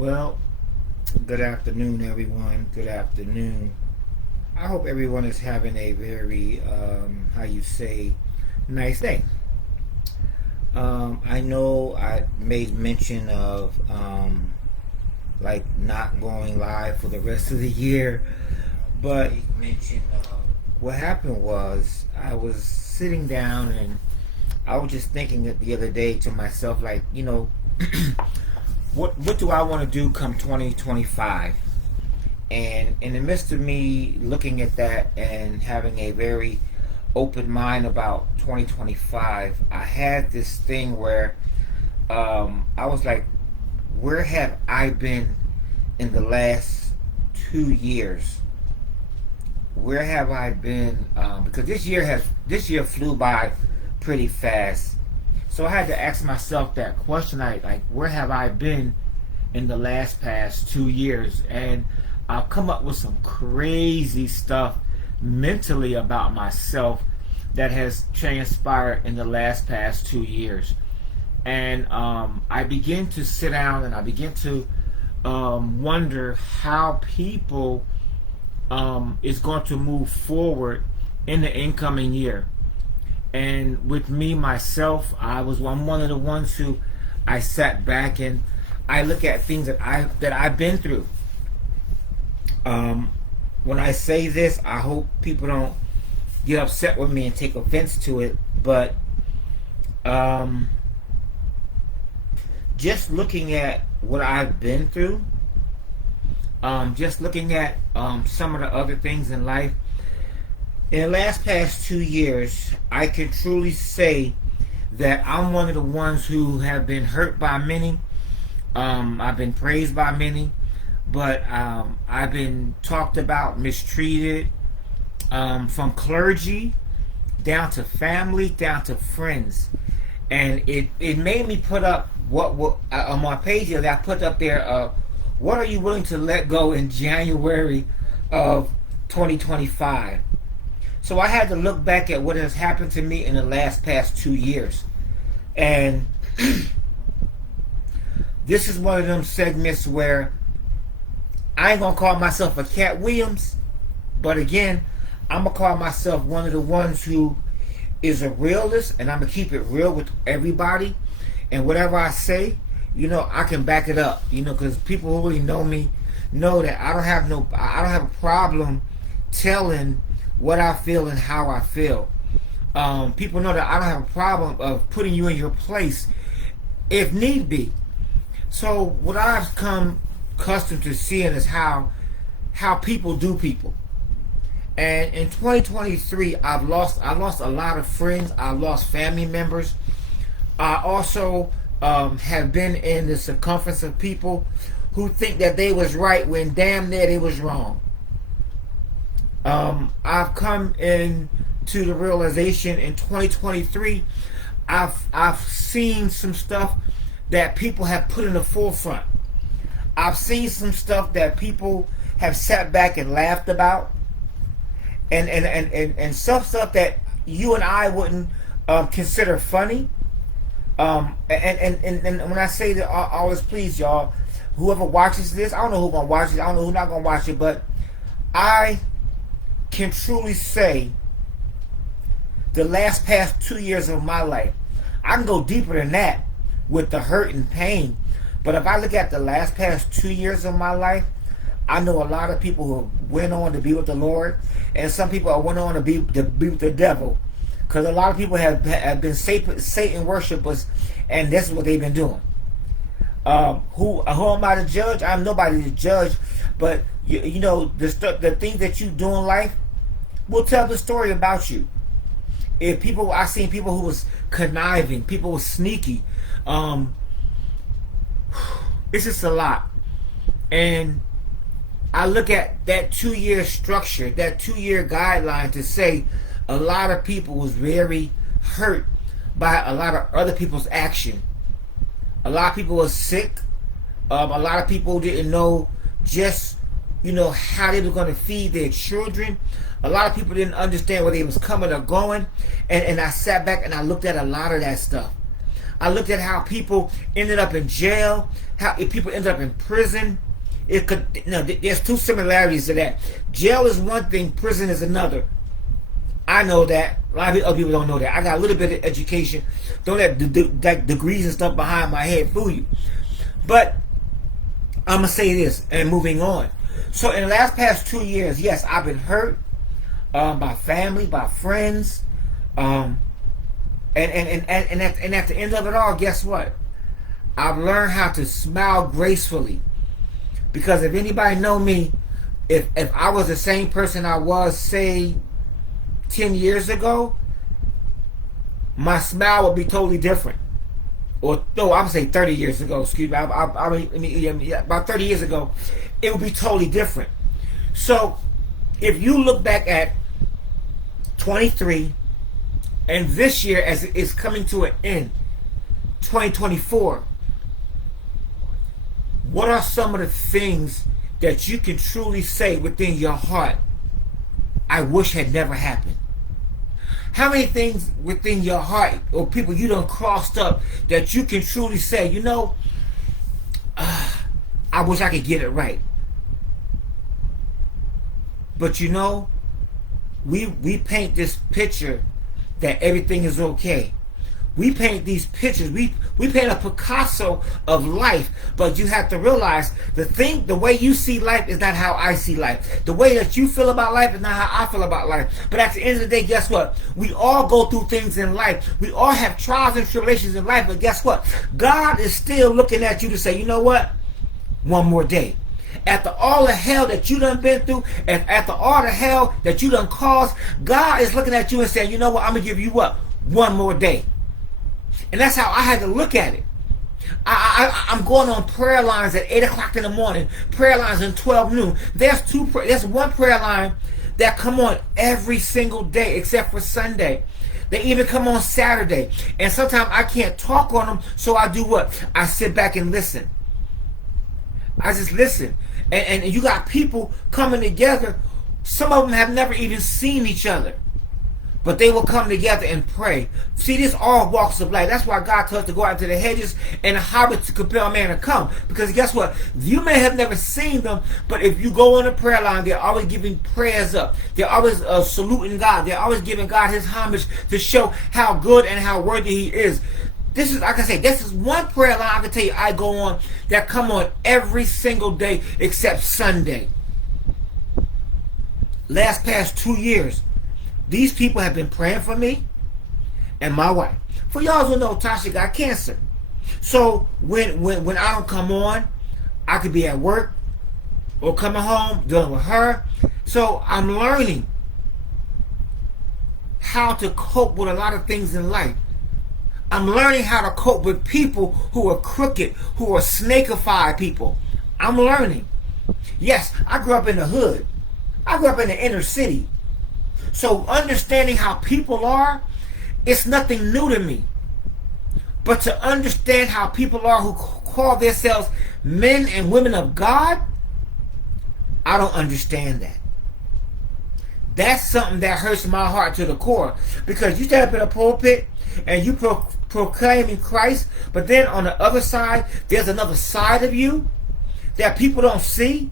Well, good afternoon, everyone. Good afternoon. I hope everyone is having a very, how you say, nice day. I know I made mention of, like, not going live for the rest of the year, but what happened was I was sitting down and I was just thinking it the other day to myself, like, what do I want to do come 2025? And in the midst of me looking at that and having a very open mind about 2025, I had this thing where I was like, where have I been in the last 2 years? Where have I been? Because this year flew by pretty fast. So I had to ask myself that question, like, where have I been in the past 2 years? And I'll come up with some crazy stuff mentally about myself that has transpired in the past 2 years. And I begin to sit down and I begin to wonder how people is going to move forward in the incoming year. And with me myself, I'm one of the ones who I sat back and I look at things that I've been through. When I say this, I hope people don't get upset with me and take offense to it. But just looking at what I've been through, just looking at some of the other things in life. In the past 2 years, I can truly say that I'm one of the ones who have been hurt by many. I've been praised by many, but I've been talked about, mistreated, from clergy down to family, down to friends. And it made me put up what on my page here that I put up there, what are you willing to let go in January of 2025? So I had to look back at what has happened to me in the past 2 years. And this is one of them segments where I ain't going to call myself a Cat Williams. But again, I'm going to call myself one of the ones who is a realist. And I'm going to keep it real with everybody. And whatever I say, I can back it up. Because people who really know me know that I don't have a problem telling what I feel and how I feel. People know that I don't have a problem of putting you in your place if need be. So what I've come accustomed to seeing is how people do people. And in 2023, I lost a lot of friends. I lost family members. I also have been in the circumference of people who think that they was right when damn near they was wrong. I've come into the realization in 2023, I've seen some stuff that people have put in the forefront. I've seen some stuff that people have sat back and laughed about, and some stuff that you and I wouldn't consider funny. And when I say that, always please y'all, whoever watches this, I don't know who's gonna watch it, I don't know who's not gonna watch it, but I can truly say the past 2 years of my life, I can go deeper than that with the hurt and pain, but if I look at the past 2 years of my life, I know a lot of people who went on to be with the Lord, and some people went on to be with the devil, because a lot of people have been Satan worshipers, and that's what they've been doing. Who am I to judge? I'm nobody to judge, but the things that you do in life will tell the story about you. I seen people who was conniving, people who was sneaky. It's just a lot. And I look at that 2 year structure, that 2 year guideline to say a lot of people was very hurt by a lot of other people's action. A lot of people were sick. A lot of people didn't know just how they were going to feed their children. A lot of people didn't understand where they was coming or going. And I sat back and I looked at a lot of that stuff. I looked at how people ended up in jail, how people ended up in prison. It could, there's two similarities to that. Jail is one thing, prison is another. I know that. A lot of other people don't know that. I got a little bit of education. Don't let like degrees and stuff behind my head fool you. But I'm going to say this and moving on. So in the past 2 years, yes, I've been hurt by family, by friends. And at the end of it all, guess what? I've learned how to smile gracefully. Because if anybody know me, if I was the same person I was, say, 10 years ago, my smile would be totally different. Or no, I'm saying 30 years ago. Excuse me. About 30 years ago, it would be totally different. So, if you look back at 23, and this year as it is coming to an end, 2024, what are some of the things that you can truly say within your heart, I wish had never happened? How many things within your heart or people you done crossed up that you can truly say, I wish I could get it right. But we paint this picture that everything is okay. We paint these pictures. We paint a Picasso of life, but you have to realize the way you see life is not how I see life. The way that you feel about life is not how I feel about life. But at the end of the day, guess what? We all go through things in life. We all have trials and tribulations in life, but guess what? God is still looking at you to say, you know what? One more day. After all the hell that you done been through, and after all the hell that you done caused, God is looking at you and saying, you know what? I'm going to give you what? One more day. And that's how I had to look at it. I'm going on prayer lines at 8 o'clock in the morning, prayer lines at 12 noon. There's one prayer line that come on every single day except for Sunday. They even come on Saturday. And sometimes I can't talk on them, so I do what? I sit back and listen. I just listen. And you got people coming together. Some of them have never even seen each other. But they will come together and pray. See, this all walks of life. That's why God told us to go out into the hedges and the highways to compel a man to come. Because guess what? You may have never seen them, but if you go on a prayer line, they're always giving prayers up. They're always saluting God. They're always giving God his homage to show how good and how worthy he is. This is, like I say, this is one prayer line I can tell you I go on that come on every single day except Sunday. Past 2 years. These people have been praying for me and my wife. For y'all who know, Tasha got cancer. So when I don't come on, I could be at work or coming home dealing with her. So I'm learning how to cope with a lot of things in life. I'm learning how to cope with people who are crooked, who are snakified people. I'm learning. Yes, I grew up in the hood. I grew up in the inner city. So understanding how people are, it's nothing new to me. But to understand how people are who call themselves men and women of God, I don't understand that. That's something that hurts my heart to the core. Because you stand up in a pulpit and you proclaiming Christ, but then on the other side, there's another side of you that people don't see.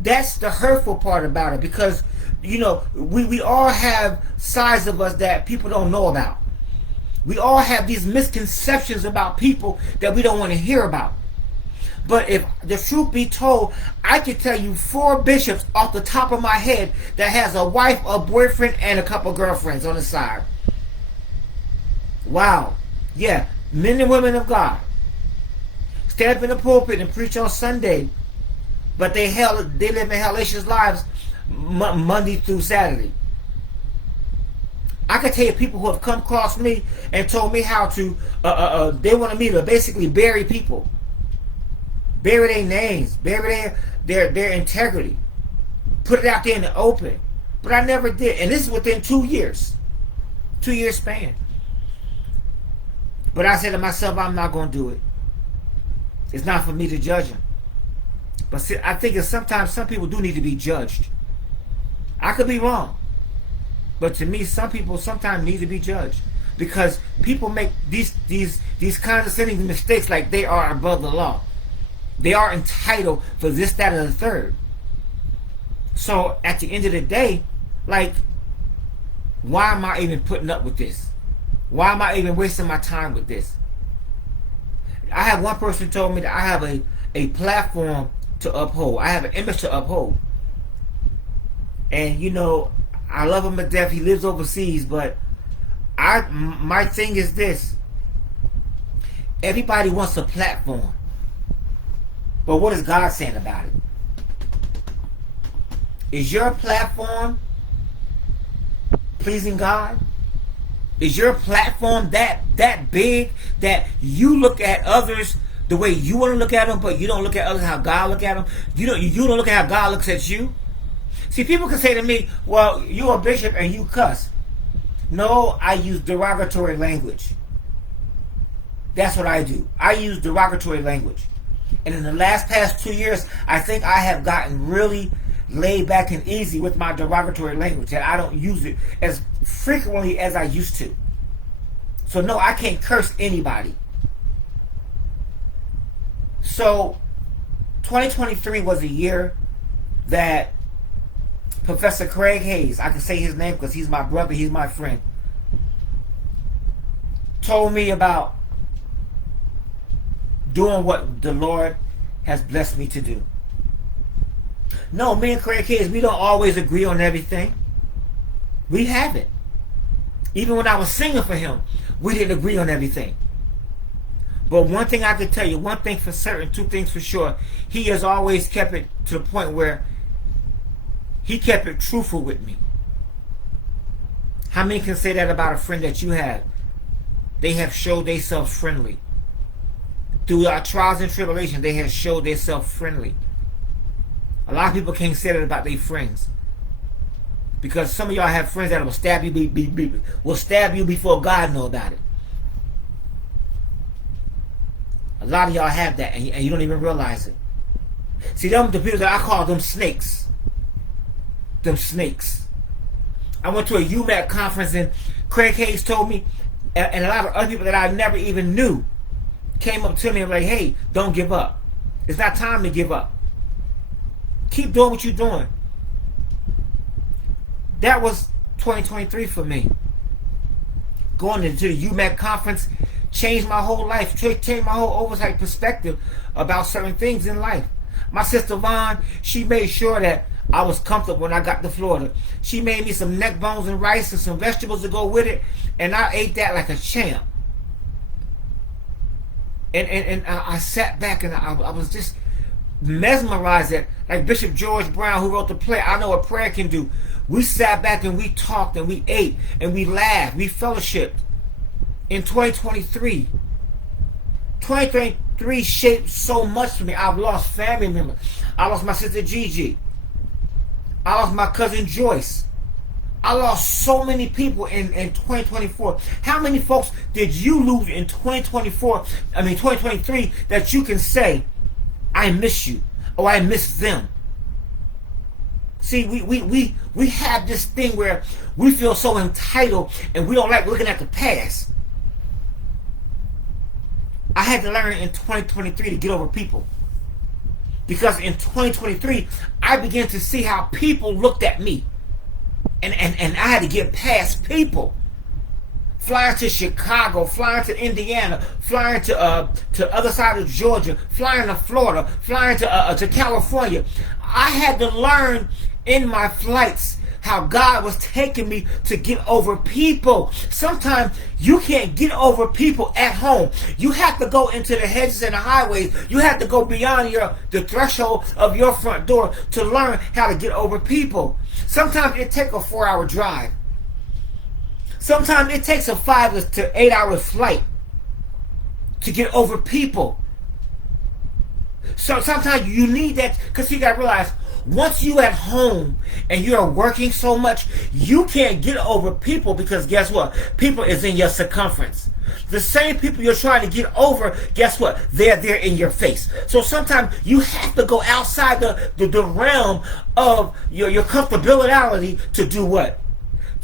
That's the hurtful part about it. Because we all have sides of us that people don't know about. We all have these misconceptions about people that we don't want to hear about. But if the truth be told, I can tell you 4 bishops off the top of my head that has a wife, a boyfriend, and a couple girlfriends on the side. Wow. Yeah, men and women of God. Stand up in the pulpit and preach on Sunday, but they live in hellacious lives Monday through Saturday. I can tell you people who have come across me and told me how to, they wanted me to basically bury people. Bury their names, bury their integrity. Put it out there in the open. But I never did. And this is within 2 years. 2 year span. But I said to myself, I'm not going to do it. It's not for me to judge them. But see, I think that sometimes some people do need to be judged. I could be wrong. But to me, some people sometimes need to be judged. because people make these condescending mistakes like they are above the law. They are entitled for this, that, and the third. So at the end of the day, like, why am I even putting up with this? Why am I even wasting my time with this? I have one person told me that I have a platform to uphold. I have an image to uphold. And you know, I love him to death. He lives overseas, but my thing is this. Everybody wants a platform. But what is God saying about it? Is your platform pleasing God? Is your platform that big that you look at others the way you want to look at them, but you don't look at others how God look at them? You don't look at how God looks at you? See, people can say to me, well, you're a bishop and you cuss. No, I use derogatory language. That's what I do. I use derogatory language. And in the past 2 years, I think I have gotten really laid back and easy with my derogatory language, and I don't use it as frequently as I used to. So no, I can't curse anybody. So 2023 was a year that Professor Craig Hayes, I can say his name because he's my brother, he's my friend, told me about doing what the Lord has blessed me to do. No, me and Craig Hayes, we don't always agree on everything. We haven't. Even when I was singing for him, we didn't agree on everything. But one thing I can tell you, one thing for certain, two things for sure, he has always kept it to the point where he kept it truthful with me. How many can say that about a friend that you have? They have showed themselves friendly. Through our trials and tribulations, they have showed themselves friendly. A lot of people can't say that about their friends. Because some of y'all have friends that will stab you, will stab you before God knows about it. A lot of y'all have that, and you don't even realize it. See, them the people that I call them snakes. Them snakes. I went to a UMAC conference, and Craig Hayes told me, and a lot of other people that I never even knew came up to me and were like, hey, don't give up. It's not time to give up. Keep doing what you're doing. That was 2023 for me. Going into the UMAC conference changed my whole life, changed my whole oversight perspective about certain things in life. My sister Vaughn, she made sure that I was comfortable when I got to Florida. She made me some neck bones and rice and some vegetables to go with it, and I ate that like a champ. And I sat back and I was just mesmerized at, like Bishop George Brown, who wrote the play, I Know What Prayer Can Do. We sat back and we talked and we ate and we laughed, we fellowshiped. In 2023, 2023 shaped so much for me. I've lost family members. I lost my sister Gigi. I lost my cousin Joyce. I lost so many people in 2024. How many folks did you lose in 2023 that you can say, I miss you, or I miss them? See, we have this thing where we feel so entitled and we don't like looking at the past. I had to learn in 2023 to get over people. Because in 2023, I began to see how people looked at me. And I had to get past people. Flying to Chicago, flying to Indiana, flying to other side of Georgia, flying to Florida, flying to California. I had to learn in my flights how God was taking me to get over people. Sometimes you can't get over people at home. You have to go into the hedges and the highways. You have to go beyond the threshold of your front door to learn how to get over people. Sometimes it takes a 4-hour drive. Sometimes it takes a 5 to 8 hour flight to get over people. So sometimes you need that, because you got to realize, once you at home and you're working so much, you can't get over people, because guess what? People is in your circumference. The same people you're trying to get over, guess what? They're there in your face. So sometimes you have to go outside the realm of your comfortability to do what?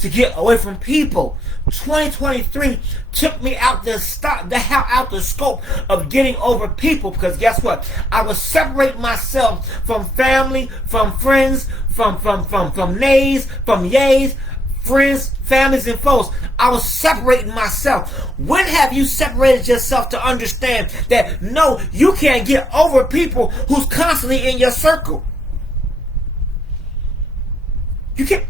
to get away from people. 2023 took me out the scope of getting over people, because guess what? I was separating myself from family, from friends, from nays, from yays, friends, families, and foes. I was separating myself. When have you separated yourself to understand that no, you can't get over people who's constantly in your circle? You can't.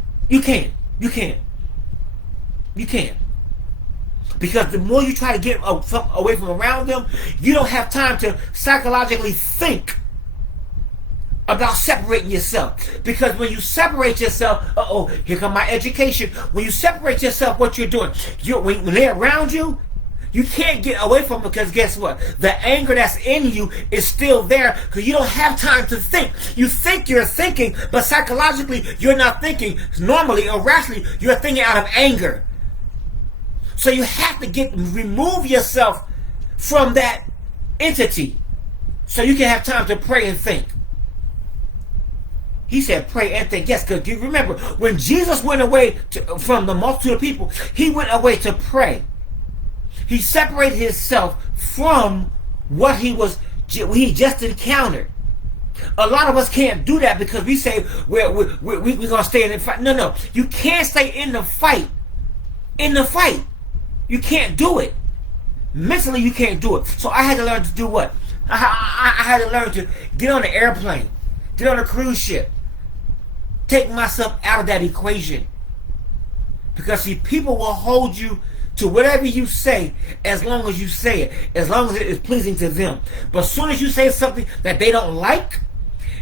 Because the more you try to get away from around them, you don't have time to psychologically think about separating yourself. Because when you separate yourself, here come my education. When you separate yourself, what you're doing, when they're around you, you can't get away from it, because guess what? The anger that's in you is still there, because you don't have time to think. You think you're thinking, but psychologically you're not thinking. Normally or rationally, you're thinking out of anger. So you have to remove yourself from that entity so you can have time to pray and think. He said pray and think. Yes, because you remember when Jesus went away from the multitude of people, he went away to pray. He separated himself from what he just encountered. A lot of us can't do that because we say we're going to stay in the fight. No. You can't stay in the fight. You can't do it. Mentally, you can't do it. So I had to learn to do what? I had to learn to get on an airplane, get on a cruise ship, take myself out of that equation. Because see, people will hold you to whatever you say as long as you say it, as long as it is pleasing to them. But as soon as you say something that they don't like,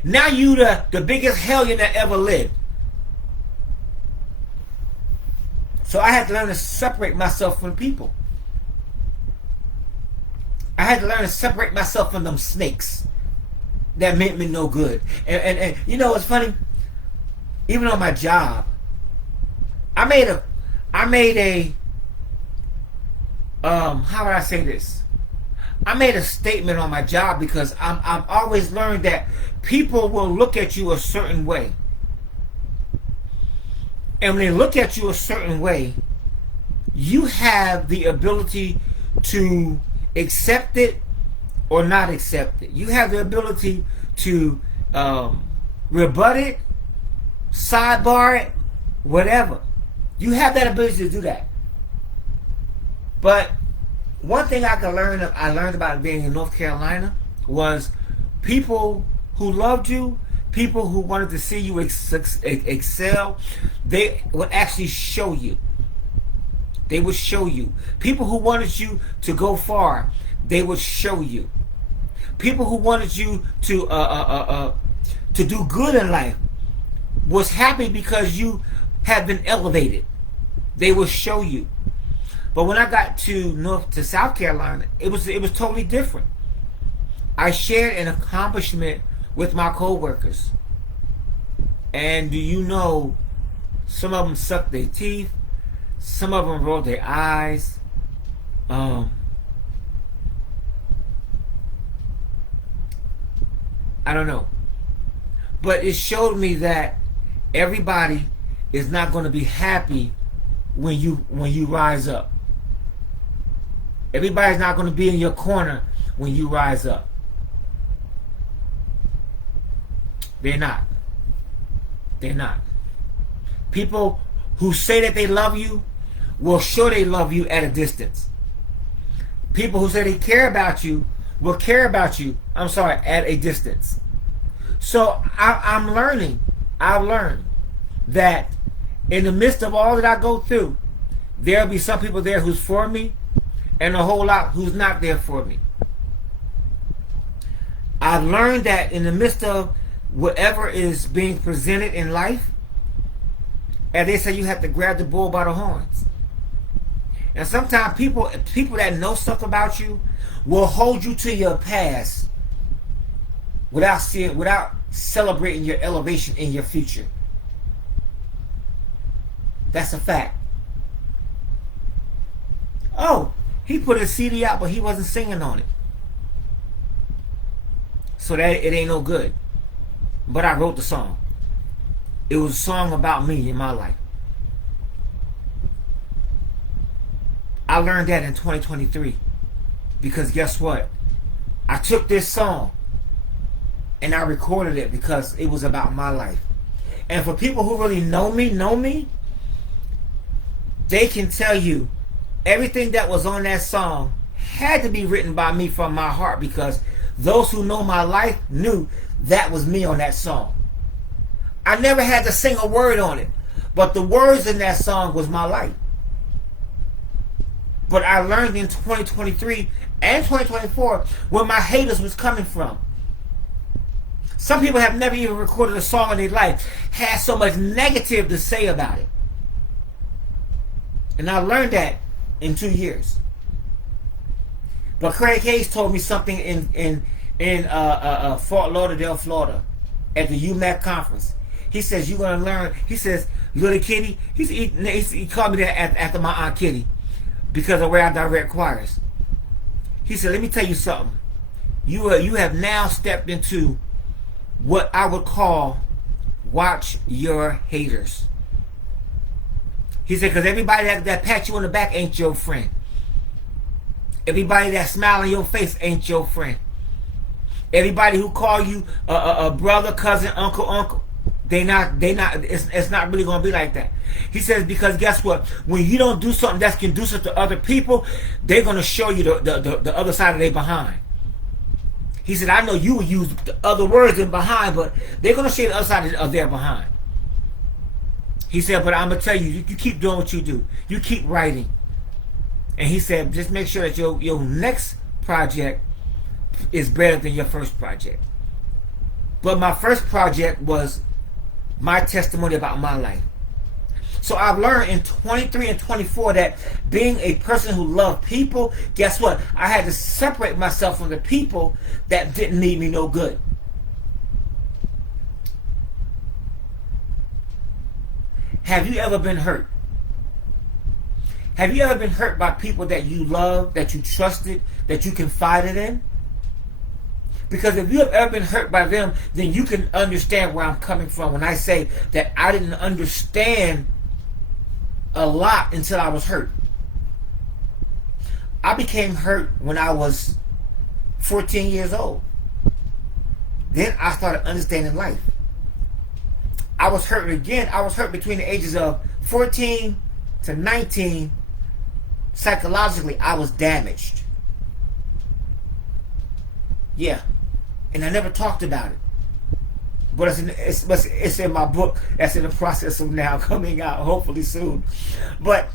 now you the biggest hellion that ever lived. So I had to learn to separate myself from people. I had to learn to separate myself from them snakes that meant me no good. And you know what's funny? Even on my job, I made a how would I say this? I made a statement on my job because I've always learned that people will look at you a certain way. And when they look at you a certain way, you have the ability to accept it or not accept it. You have the ability to rebut it, sidebar it, whatever. You have that ability to do that. But one thing I learned about being in North Carolina was people who loved you, people who wanted to see you excel, they would actually show you. They would show you. People who wanted you to go far, they would show you. People who wanted you to do good in life was happy because you have been elevated. They will show you. But when I got to South Carolina, it was totally different. I shared an accomplishment with my co-workers. And do you know, some of them sucked their teeth, some of them rolled their eyes. I don't know. But it showed me that everybody is not going to be happy when you rise up. Everybody's not going to be in your corner when you rise up. They're not. They're not. People who say that they love you will show they love you at a distance. People who say they care about you will care about you, at a distance. So I've learned that in the midst of all that I go through, there'll be some people there who's for me and a whole lot who's not there for me. I've learned that in the midst of whatever is being presented in life, and they say you have to grab the bull by the horns. And sometimes people that know stuff about you will hold you to your past without celebrating your elevation in your future. That's a fact. Oh, he put a CD out, but he wasn't singing on it. So that it ain't no good. But I wrote the song. It was a song about me in my life. learned that in 2023. Because guess what? I took this song and I recorded it because it was about my life. And for people who really know me, they can tell you everything that was on that song had to be written by me from my heart, because those who know my life knew that was me on that song. I never had to sing a word on it, but the words in that song was my life. But I learned in 2023 and 2024 where my haters was coming from. Some people have never even recorded a song in their life, had so much negative to say about it. And I learned that in 2 years. But Craig Hayes told me something in Fort Lauderdale, Florida, at the UMAC conference. He says, you're going to learn. He says, little Kitty. He called me that after my Aunt Kitty, because of where I direct choirs. He said, let me tell you something. You have now stepped into what I would call watch your haters. He said, because everybody that pats you on the back ain't your friend. Everybody that smile on your face ain't your friend. Everybody who call you a brother, cousin, uncle, they not. It's not really gonna be like that. He says, because guess what? When you don't do something that's conducive to other people, they're gonna show you the other side of their behind. He said, I know you will use the other words than behind, but they're gonna show you the other side of their behind. He said, but I'm gonna tell you, you keep doing what you do. You keep writing. And he said, just make sure that your next project is better than your first project. But my first project was my testimony about my life. So I've learned in 23 and 24 that being a person who loved people, guess what? I had to separate myself from the people that didn't mean me no good. Have you ever been hurt? Have you ever been hurt by people that you loved, that you trusted, that you confided in? Because if you have ever been hurt by them, then you can understand where I'm coming from when I say that I didn't understand a lot until I was hurt. I became hurt when I was 14 years old. Then I started understanding life. I was hurt again. I was hurt between the ages of 14 to 19. Psychologically, I was damaged. Yeah. And I never talked about it. But it's in my book that's in the process of now coming out, hopefully soon. But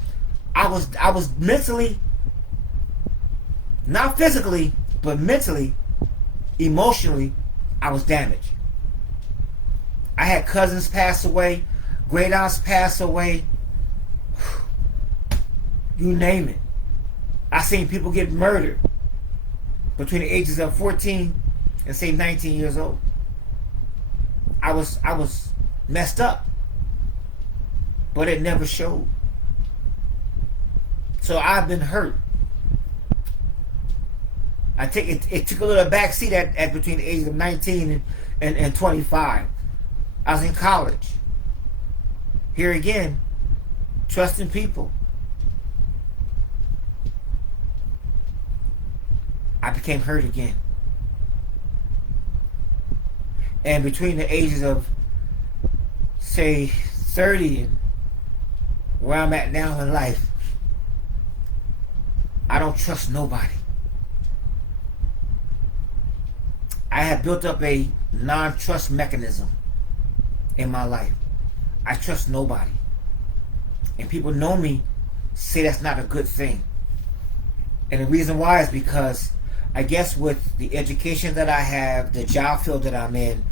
I was mentally, not physically, but mentally, emotionally, I was damaged. I had cousins pass away, great aunts pass away. You name it. I seen people get murdered between the ages of 14 and say 19 years old. I was messed up, but it never showed. So I've been hurt. I take it took a little backseat at between the ages of 19 and 25. I was in college. Here again, trusting people. I became hurt again. And between the ages of, say, 30 and where I'm at now in life, I don't trust nobody. I have built up a non-trust mechanism in my life. I trust nobody. And people know me, say that's not a good thing. And the reason why is because I guess with the education that I have, the job field that I'm in,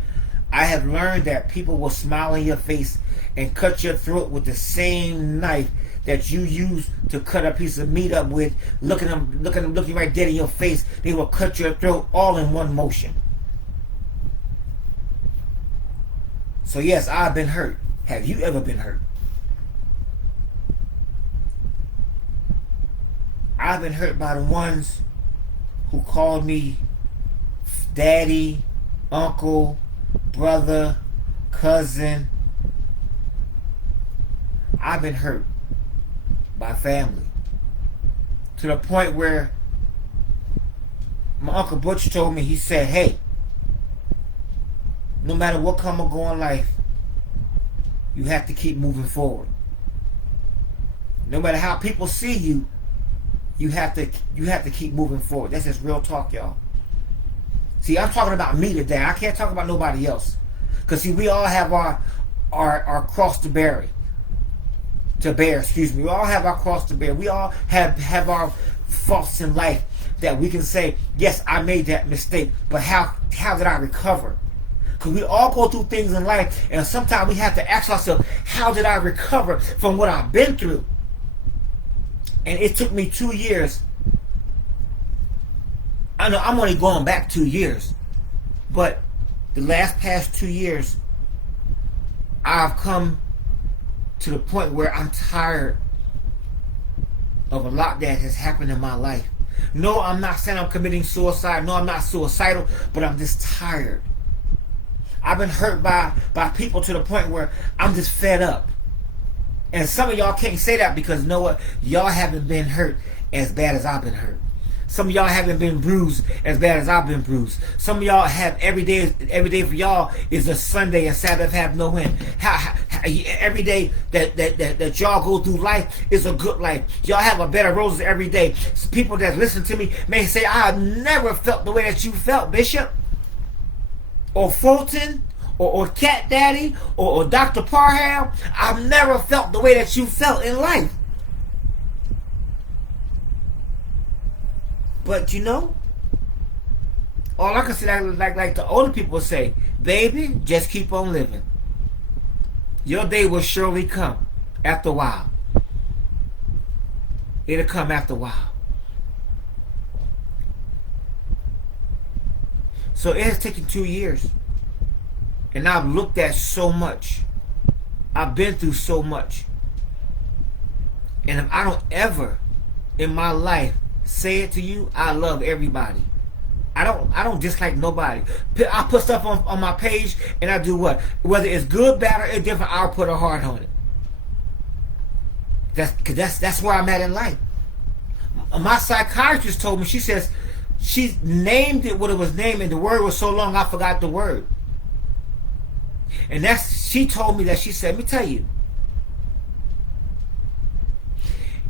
I have learned that people will smile in your face and cut your throat with the same knife that you use to cut a piece of meat up with. Looking right dead in your face, they will cut your throat all in one motion. So yes, I've been hurt. Have you ever been hurt? I've been hurt by the ones who called me daddy, uncle, brother, cousin. I've been hurt by family. to the point where my Uncle Butch told me, he said, hey, no matter what come or go in life, you have to keep moving forward. No matter how people see you, you have to keep moving forward. That's just real talk, y'all. See, I'm talking about me today. I can't talk about nobody else. Because see, we all have our cross to bear. We all have our cross to bear. We all have our faults in life that we can say, yes, I made that mistake, but how did I recover? Because we all go through things in life, and sometimes we have to ask ourselves, how did I recover from what I've been through? And it took me 2 years. I know I'm only going back 2 years, but the past 2 years, I've come to the point where I'm tired of a lot that has happened in my life. No, I'm not saying I'm committing suicide. No, I'm not suicidal, but I'm just tired. I've been hurt by people to the point where I'm just fed up. And some of y'all can't say that because you know what? Y'all haven't been hurt as bad as I've been hurt. Some of y'all haven't been bruised as bad as I've been bruised. Some of y'all have every day for y'all is a Sunday and Sabbath have no end. Every day that y'all go through life is a good life. Y'all have a bed of roses every day. People that listen to me may say, I've never felt the way that you felt, Bishop. Or Fulton, or Cat Daddy, or Dr. Parham. I've never felt the way that you felt in life. But you know, all I can say, like the older people say, baby, just keep on living. Your day will surely come after a while. It'll come after a while. So it has taken 2 years. And I've looked at so much. I've been through so much. And if I don't ever in my life say it to you, I love everybody. I don't dislike nobody. I put stuff on my page and I do what? Whether it's good, bad, or indifferent, I'll put a heart on it. That's where I'm at in life. My psychiatrist told me, she says, she named it what it was named, and the word was so long I forgot the word. And she told me that, she said, let me tell you,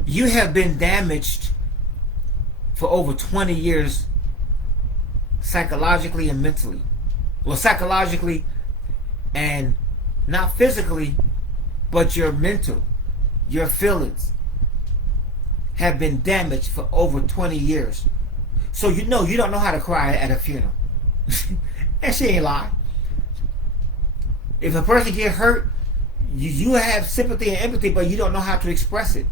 you have been damaged for over 20 years psychologically and mentally. Well, psychologically and not physically, but your mental, your feelings have been damaged for over 20 years. So you don't know how to cry at a funeral. And she ain't lying. If a person get hurt, you have sympathy and empathy, but you don't know how to express it.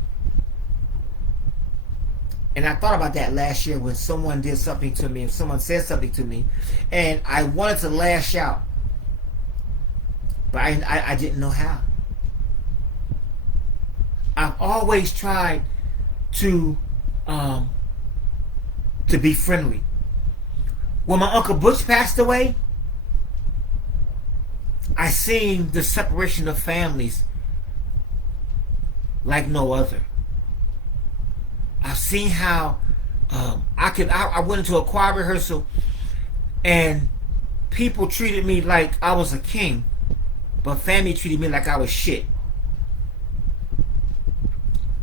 And I thought about that last year when someone did something to me, if someone said something to me, and I wanted to lash out, but I didn't know how. I've always tried to be friendly. When my Uncle Butch passed away, I seen the separation of families like no other. I've seen how I went into a choir rehearsal and people treated me like I was a king, but family treated me like I was shit.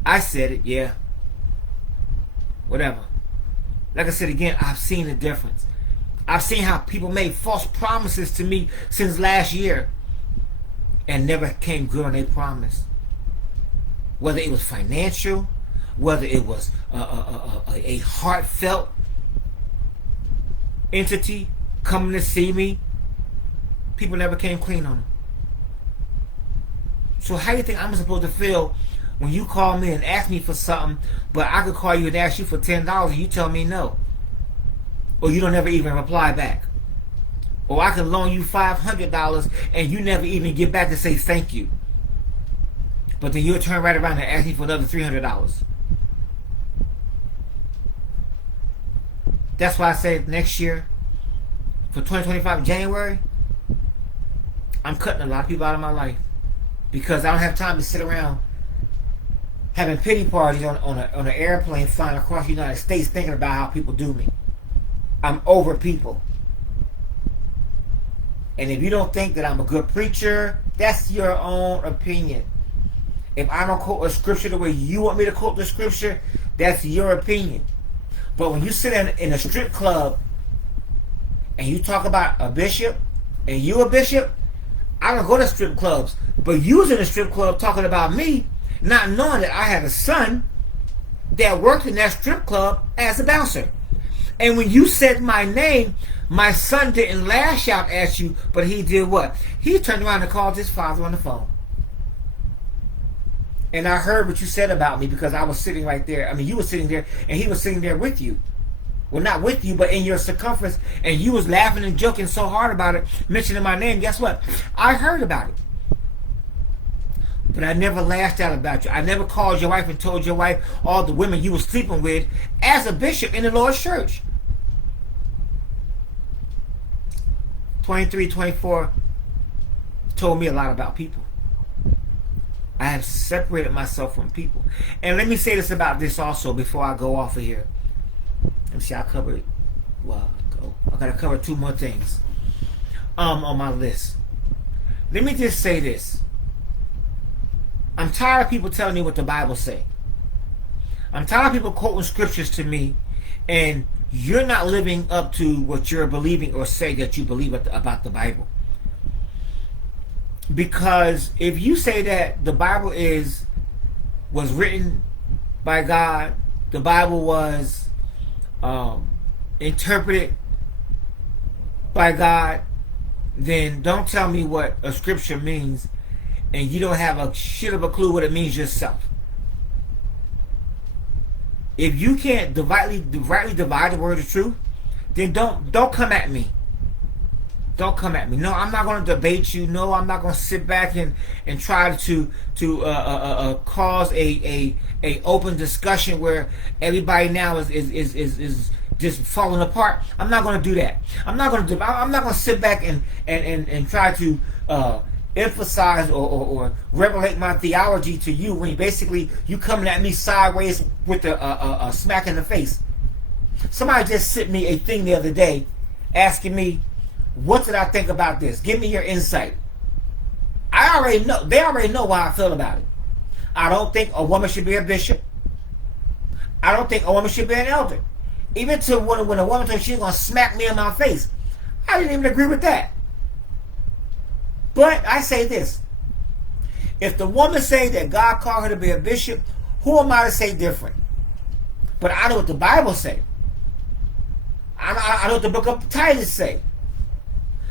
I said it, yeah. Whatever. Like I said again, I've seen the difference. I've seen how people made false promises to me since last year and never came good on their promise. Whether it was financial, whether it was a heartfelt entity coming to see me, people never came clean on them. So how do you think I'm supposed to feel when you call me and ask me for something, but I could call you and ask you for $10 and you tell me no? Or you don't ever even reply back. Or I can loan you $500 and you never even get back to say thank you. But then you'll turn right around and ask me for another $300. That's why I said next year, for 2025 January, I'm cutting a lot of people out of my life. Because I don't have time to sit around having pity parties on an airplane flying across the United States thinking about how people do me. I'm over people. And if you don't think that I'm a good preacher, that's your own opinion. If I don't quote a scripture the way you want me to quote the scripture, that's your opinion. But when you sit in a strip club and you talk about a bishop, and you a bishop, I don't go to strip clubs. But you was in a strip club talking about me, not knowing that I had a son that worked in that strip club as a bouncer. And when you said my name, my son didn't lash out at you, but he did what? He turned around and called his father on the phone. And I heard what you said about me because I was sitting right there. I mean, you were sitting there, and he was sitting there with you. Well, not with you, but in your circumference. And you was laughing and joking so hard about it, mentioning my name. Guess what? I heard about it. But I never lashed out about you. I never called your wife and told your wife all the women you were sleeping with as a bishop in the Lord's church. 23, 24 told me a lot about people. I have separated myself from people. And let me say this about this also before I go off of here. Let me see, I covered, well, I gotta cover 2 more things on my list. Let me just say this. I'm tired of people telling me what the Bible say. I'm tired of people quoting scriptures to me, and you're not living up to what you're believing or say that you believe about the Bible. Because if you say that the Bible was written by God, the Bible was interpreted by God, then don't tell me what a scripture means and you don't have a shit of a clue what it means yourself. If you can't rightly divide the word of truth, then don't come at me. Don't come at me. No, I'm not going to debate you. No, I'm not going to sit back and try to cause a open discussion where everybody now is just falling apart. I'm not going to do that. I'm not going to sit back and try to emphasize or revelate my theology to you when basically you coming at me sideways with a smack in the face. Somebody just sent me a thing the other day asking me, what did I think about this? Give me your insight. I already know. They already know how I feel about it. I don't think a woman should be a bishop. I don't think a woman should be an elder. Even to when a woman told she's going to smack me in my face, I didn't even agree with that. But I say this. If the woman say that God called her to be a bishop, who am I to say different? But I know what the Bible say. I know what the book of Titus say.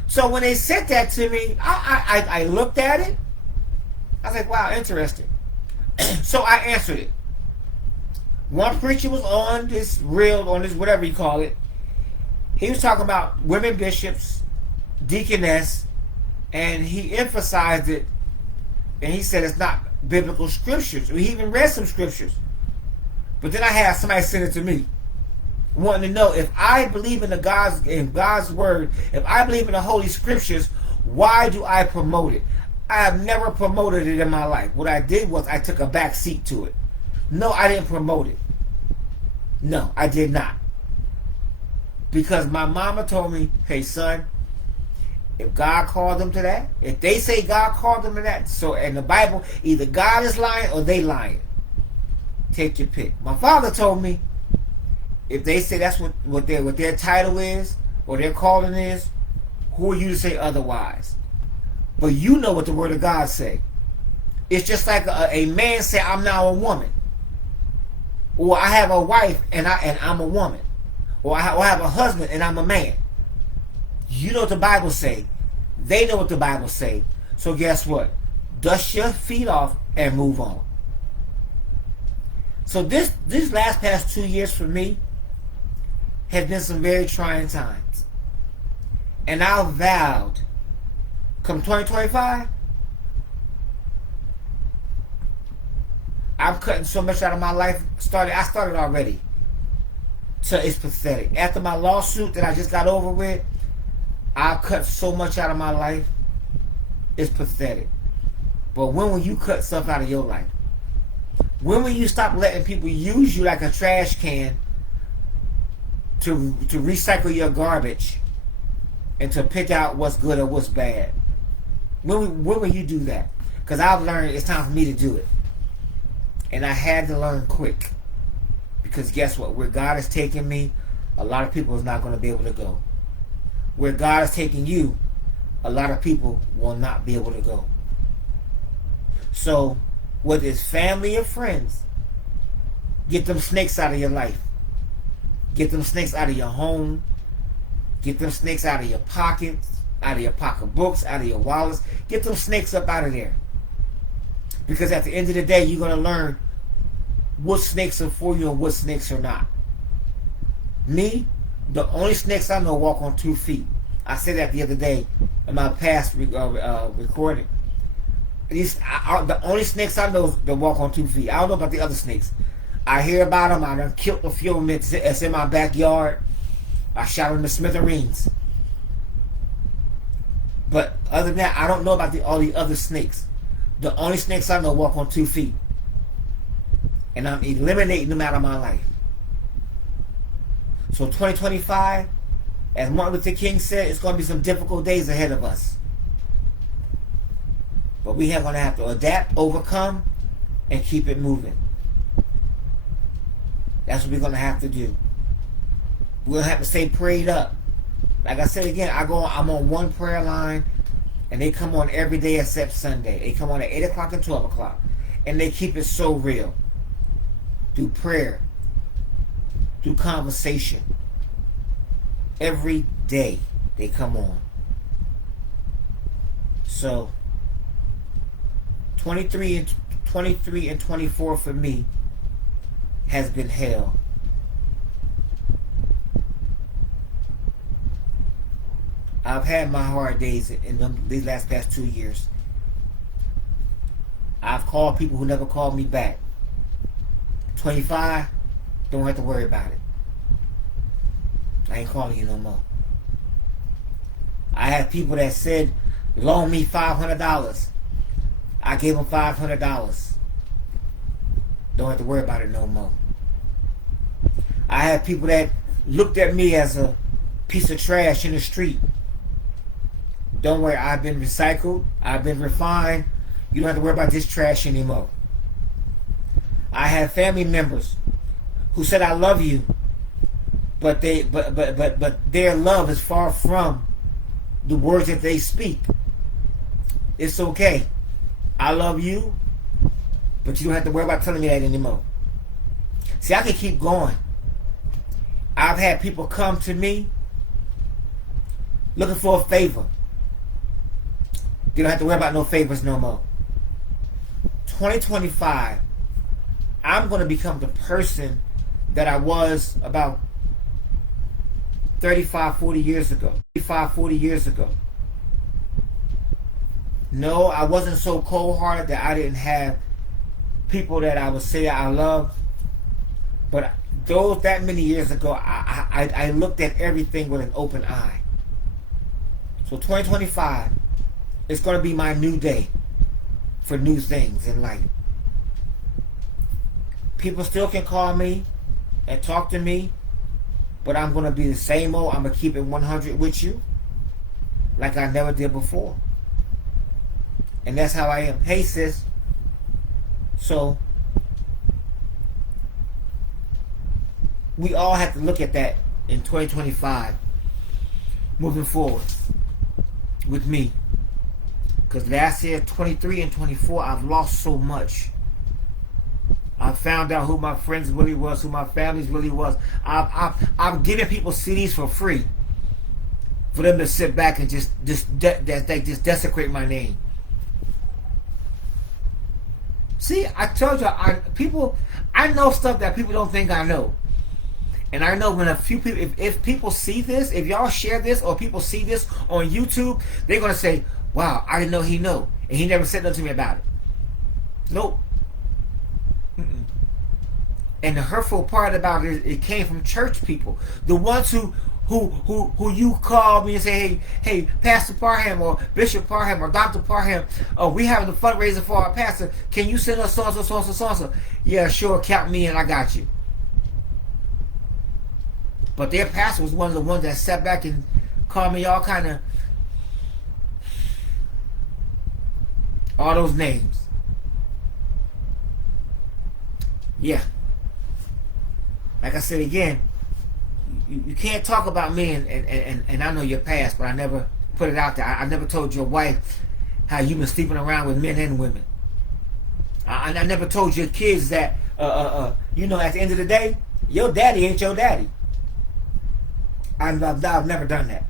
So when they said that to me, I looked at it. I was like, wow, interesting. So I answered it. One preacher was on this reel, on this whatever you call it. He was talking about women bishops, deaconess, and he emphasized it. And he said it's not biblical scriptures. He even read some scriptures. But then I had somebody send it to me, wanting to know if I believe in God's word, if I believe in the Holy Scriptures, why do I promote it? I have never promoted it in my life. What I did was I took a back seat to it. No, I didn't promote it. No, I did not. Because my mama told me, hey son, if God called them to that, if they say God called them to that, so in the Bible, either God is lying or they lying. Take your pick. My father told me, if they say that's what their title is or their calling is, who are you to say otherwise? But you know what the Word of God say. It's just like a man say, I'm now a woman, or I have a wife and I'm a woman, or I have a husband and I'm a man. You know what the Bible say. They know what the Bible say. So guess what? Dust your feet off and move on. So this past 2 years for me has been some very trying times. And I vowed, come 2025, I'm cutting so much out of my life. I started already. So it's pathetic. After my lawsuit that I just got over with, I've cut so much out of my life. It's pathetic. But when will you cut stuff out of your life? When will you stop letting people use you like a trash can to recycle your garbage and to pick out what's good or what's bad? When will you do that? Because I've learned it's time for me to do it. And I had to learn quick. Because guess what? Where God is taking me, a lot of people is not going to be able to go. Where God is taking you, a lot of people will not be able to go. So, whether it's family or friends, get them snakes out of your life. Get them snakes out of your home. Get them snakes out of your pockets, out of your pocketbooks, out of your wallets. Get them snakes up out of there. Because at the end of the day, you're going to learn what snakes are for you and what snakes are not. Me, the only snakes I know walk on 2 feet. I said that the other day in my past recording. The only snakes I know that walk on 2 feet. I don't know about the other snakes. I hear about them. I done killed a few of them that's in my backyard. I shot them to smithereens. But other than that, I don't know about all the other snakes. The only snakes I know walk on 2 feet. And I'm eliminating them out of my life. So 2025, as Martin Luther King said, it's going to be some difficult days ahead of us. But we are going to have to adapt, overcome, and keep it moving. That's what we're going to have to do. We're going to have to stay prayed up. Like I said again, I'm on one prayer line, and they come on every day except Sunday. They come on at 8 o'clock and 12 o'clock. And they keep it so real. Through prayer. Through conversation. Every day they come on. So 23 and 24 for me has been hell. I've had my hard days in these past 2 years. I've called people who never called me back. 25, don't have to worry about it. I ain't calling you no more. I had people that said, loan me $500. I gave them $500. Don't have to worry about it no more. I had people that looked at me as a piece of trash in the street. Don't worry, I've been recycled. I've been refined. You don't have to worry about this trash anymore. I had family members who said, I love you. But their love is far from the words that they speak. It's okay. I love you, but you don't have to worry about telling me that anymore. See, I can keep going. I've had people come to me looking for a favor. You don't have to worry about no favors no more. 2025, I'm going to become the person that I was about 35, 40 years ago. 35, 40 years ago. No, I wasn't so cold-hearted that I didn't have people that I would say I love. But that many years ago, I looked at everything with an open eye. So 2025, it's going to be my new day for new things in life. People still can call me and talk to me, but I'm going to be the same old. I'm going to keep it 100 with you like I never did before. And that's how I am. Hey, sis. So, we all have to look at that in 2025, moving forward with me. Because last year, 23 and 24, I've lost so much. I found out who my friends really was, who my families really was. I've given people CDs for free for them to sit back and just desecrate my name. See, I told you, I know stuff that people don't think I know. And I know when a few people, if people see this, if y'all share this or people see this on YouTube, they're going to say, wow, I didn't know he knew. And he never said nothing to me about it. Nope. And the hurtful part about it came from church people. The ones who who you call me and say, hey, Pastor Parham or Bishop Parham or Dr. Parham, we having a fundraiser for our pastor. Can you send us so and so, so and so, so and so? Yeah, sure, count me in, I got you. But their pastor was one of the ones that sat back and called me all kind of, all those names. Yeah. Like I said again, you can't talk about me and I know your past, but I never put it out there. I never told your wife how you've been sleeping around with men and women. I never told your kids that, at the end of the day, your daddy ain't your daddy. I've never done that.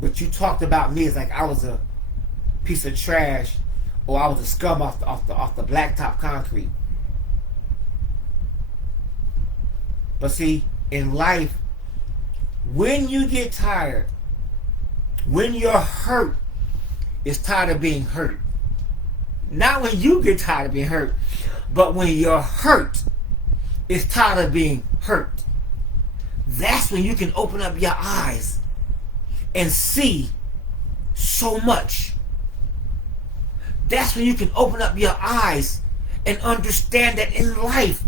But you talked about me as like I was a piece of trash or I was a scum off the blacktop concrete. But see, in life, when you get tired, when you're hurt, it's tired of being hurt. Not when you get tired of being hurt, but when you're hurt, it's tired of being hurt. That's when you can open up your eyes and see so much. That's when you can open up your eyes and understand that in life,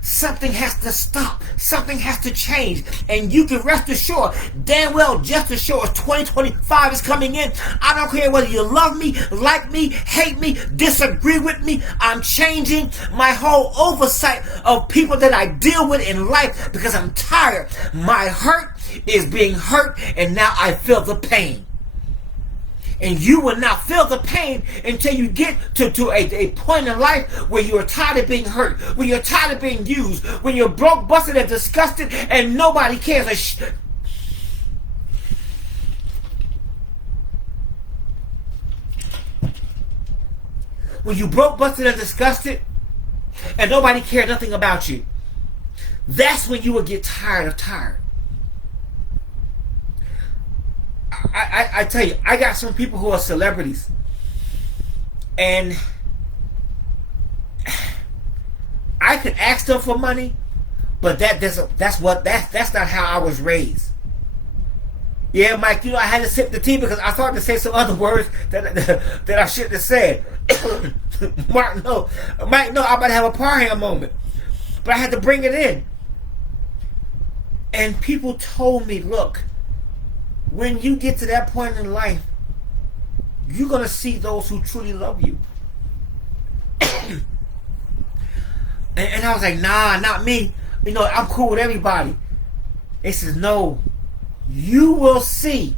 something has to stop. Something has to change. And you can rest assured, damn well, just as sure as 2025 is coming in, I don't care whether you love me, like me, hate me, disagree with me, I'm changing my whole oversight of people that I deal with in life because I'm tired. My hurt is being hurt and now I feel the pain. And you will not feel the pain until you get to a point in life where you are tired of being hurt, when you're tired of being used, when you're broke, busted, and disgusted, and nobody cares. When you broke, busted, and disgusted, and nobody cared nothing about you, that's when you will get tired of tired. I tell you, I got some people who are celebrities, and I could ask them for money, but that's not how I was raised. Yeah, Mike, I had to sip the tea because I started to say some other words that I shouldn't have said. Mike, no, I'm about to have a Parham moment, but I had to bring it in. And people told me, look, when you get to that point in life, you're going to see those who truly love you. and I was like, nah, not me. I'm cool with everybody. They says, no, you will see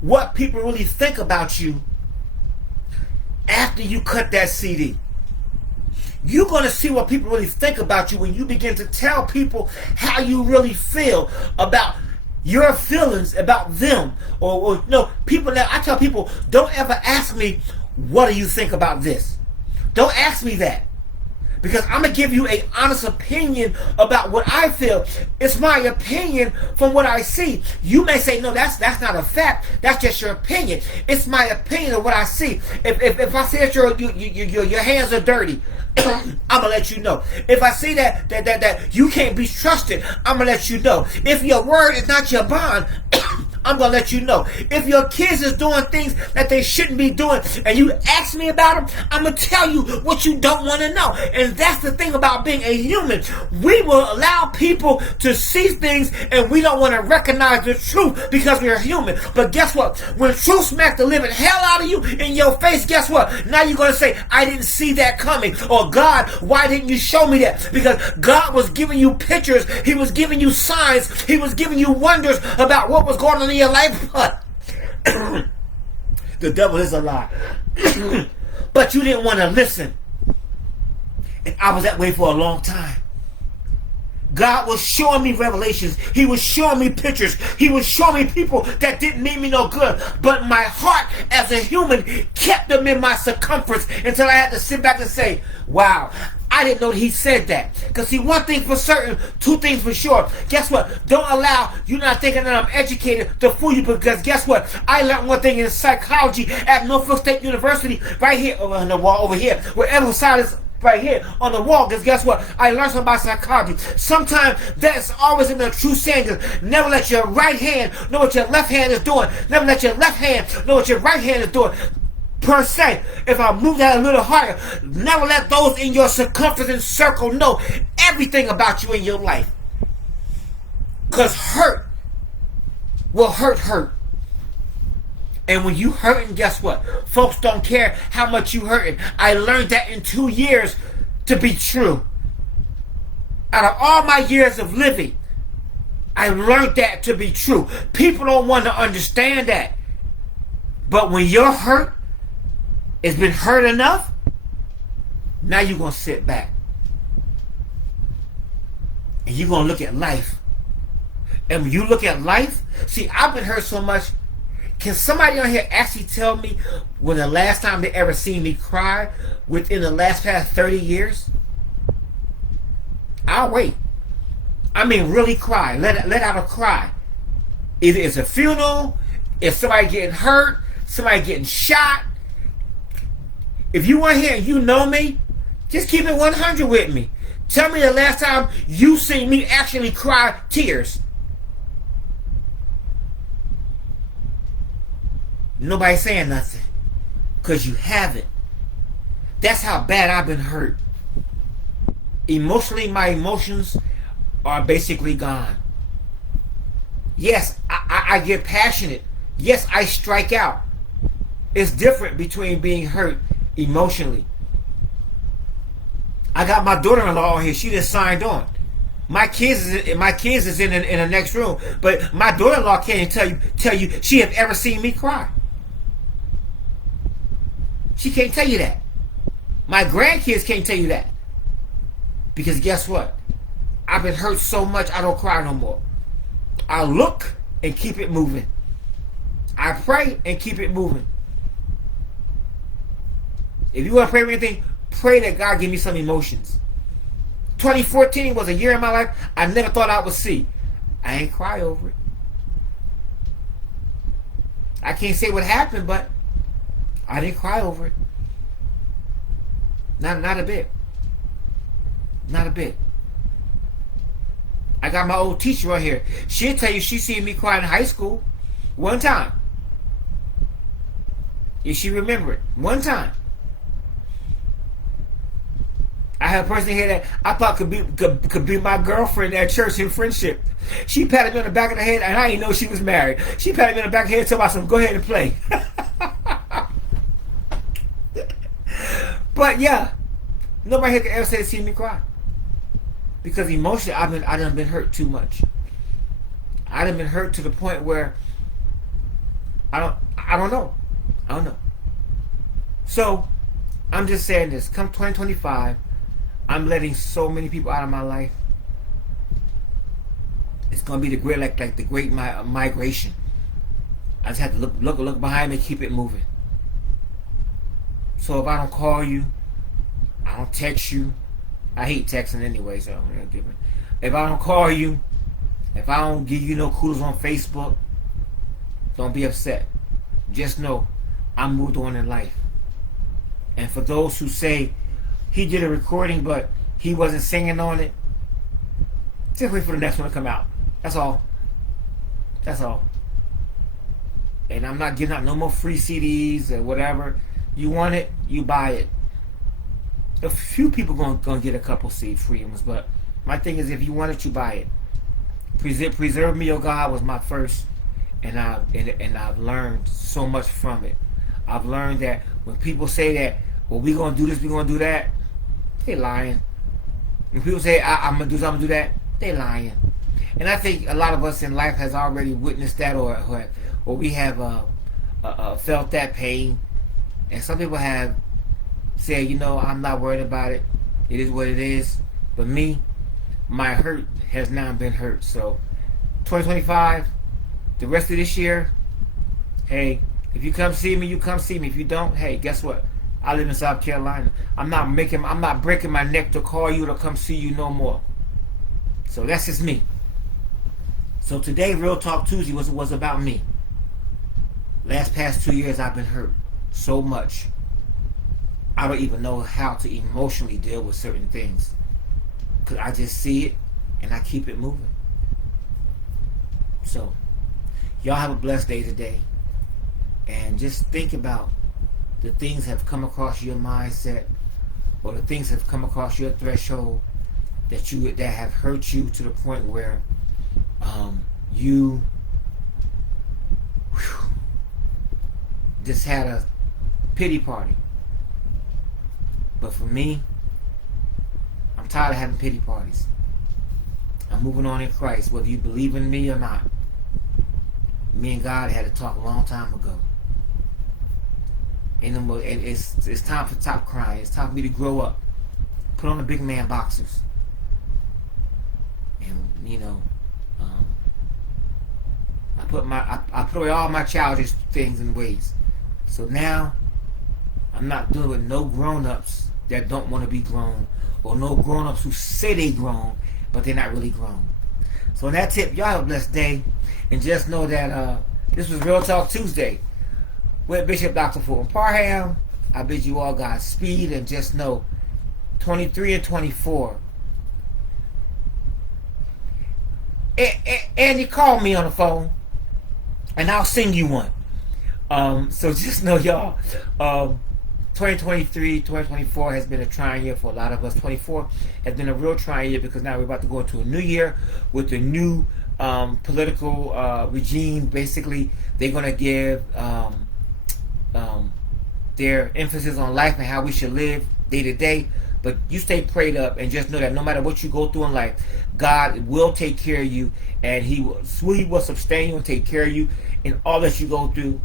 what people really think about you after you cut that CD. You're going to see what people really think about you when you begin to tell people how you really feel about your feelings about them. Or people that I tell people, don't ever ask me, what do you think about this? Don't ask me that. Because I'm going to give you an honest opinion about what I feel. It's my opinion from what I see. You may say, no, that's not a fact. That's just your opinion. It's my opinion of what I see. If I see that your hands are dirty, I'm going to let you know. If I see that you can't be trusted, I'm going to let you know. If your word is not your bond, I'm going to let you know. If your kids is doing things that they shouldn't be doing and you ask me about them, I'm going to tell you what you don't want to know. And that's the thing about being a human. We will allow people to see things and we don't want to recognize the truth because we're human. But guess what? When truth smacked the living hell out of you in your face, guess what? Now you're going to say, I didn't see that coming. Or God, why didn't you show me that? Because God was giving you pictures. He was giving you signs. He was giving you wonders about what was going on in your life. But the devil is a lie. But you didn't want to listen. And I was that way for a long time. God was showing me revelations. He was showing me pictures. He was showing me people that didn't mean me no good. But my heart as a human kept them in my circumference until I had to sit back and say, wow, I didn't know that he said that. Because see, one thing for certain, two things for sure. Guess what? Don't allow you not thinking that I'm educated to fool you, because guess what? I learned one thing in psychology at Norfolk State University, right here on the wall over here, where Edward Silas right here on the wall. Because guess what? I learned something about psychology. Sometimes that's always in the true saying. Never let your right hand know what your left hand is doing. Never let your left hand know what your right hand is doing. Per se, if I move that a little higher, never let those in your circumference and circle know everything about you in your life. Because hurt will hurt. And when you hurting, guess what? Folks don't care how much you hurting. I learned that in 2 years to be true. Out of all my years of living, I learned that to be true. People don't want to understand that. But when you're hurt, it's been hurt enough, now you're going to sit back. And you're going to look at life. And when you look at life, see, I've been hurt so much. Can somebody on here actually tell me when the last time they ever seen me cry within the last past 30 years? I'll wait. I mean, really cry. Let out a cry. Either it's a funeral, if somebody getting hurt, somebody getting shot. If you want to hear and you know me, just keep it 100 with me. Tell me the last time you seen me actually cry tears. Nobody's saying nothing. Because you haven't. That's how bad I've been hurt. Emotionally, my emotions are basically gone. Yes, I get passionate. Yes, I strike out. It's different between being hurt emotionally. I got my daughter-in-law on here. She just signed on. My kids is in the next room, but my daughter-in-law can't tell you she have ever seen me cry. She can't tell you that. My grandkids can't tell you that. Because guess what? I've been hurt so much I don't cry no more. I look and keep it moving. I pray and keep it moving. If you want to pray for anything, pray that God give me some emotions. 2014 was a year in my life I never thought I would see. I ain't cry over it. I can't say what happened, but I didn't cry over it. Not a bit. Not a bit. I got my old teacher right here. She'll tell you she seen me cry in high school. One time. If she remember it. One time. I had a person here that I thought could be my girlfriend at church in friendship. She patted me on the back of the head, and I didn't know she was married. She patted me on the back of the head and told me, "Go ahead and play." But yeah, nobody here can ever say they see me cry, because emotionally I done been hurt too much. I done been hurt to the point where I don't know. So I'm just saying this. Come 2025. I'm letting so many people out of my life. It's gonna be the great, like the great migration. I just have to look behind me, and keep it moving. So if I don't call you, I don't text you. I hate texting anyway, so I'm gonna give it. If I don't call you, if I don't give you no kudos on Facebook, don't be upset. Just know I moved on in life. And for those who say he did a recording but he wasn't singing on it, just wait for the next one to come out. That's all. That's all. And I'm not giving out no more free CDs or whatever. You want it, you buy it. A few people gonna get a couple seed free ones, but my thing is, if you want it, you buy it. Preserve Me, O God was my first, and I've learned so much from it. I've learned that when people say that, well, we gonna do this, we gonna do that, they lying. When people say I'm gonna do something, do that, they lying. And I think a lot of us in life has already witnessed that, or we have felt that pain. And some people have said, I'm not worried about it. It is what it is. But me, my hurt has now been hurt. So 2025, the rest of this year, hey, if you come see me, you come see me. If you don't, hey, guess what? I live in South Carolina. I'm not breaking my neck to call you to come see you no more. So that's just me. So today, Real Talk Tuesday was about me. Past 2 years, I've been hurt so much. I don't even know how to emotionally deal with certain things, because I just see it and I keep it moving. So y'all have a blessed day today, and just think about the things that have come across your mindset, or the things that have come across your threshold that have hurt you to the point where you just had a pity party. But for me, I'm tired of having pity parties. I'm moving on in Christ, whether you believe in me or not. Me and God had a talk a long time ago. And it's time to stop crying. It's time for me to grow up. Put on the big man boxers. And I put away all my childish things and ways. So now I'm not dealing with no grown-ups that don't want to be grown, or no grown-ups who say they grown but they're not really grown. So on that tip, y'all have a blessed day, and just know that this was Real Talk Tuesday with Bishop Dr. Fulton Parham. I bid you all Godspeed, and just know 23 and 24. Andy, call me on the phone and I'll sing you one. So just know, y'all, 2023, 2024 has been a trying year for a lot of us. 24 has been a real trying year, because now we're about to go into a new year with a new political regime. Basically, they're going to give their emphasis on life and how we should live day to day. But you stay prayed up, and just know that no matter what you go through in life, God will take care of you, and He will sustain you and take care of you in all that you go through,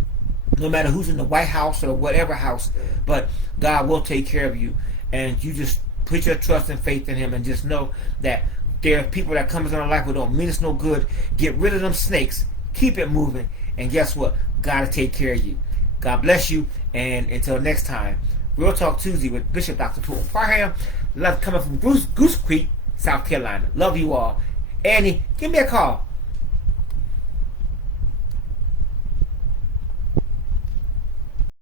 no matter who's in the White House or whatever house. But God will take care of you, and you just put your trust and faith in Him, and just know that there are people that come into our life who don't mean us no good. Get rid of them snakes, keep it moving, and guess what? God will take care of you. God bless you, and until next time, Real Talk Tuesday with Bishop Dr. Fulton Parham. Love coming from Goose Creek, South Carolina. Love you all. Annie, give me a call.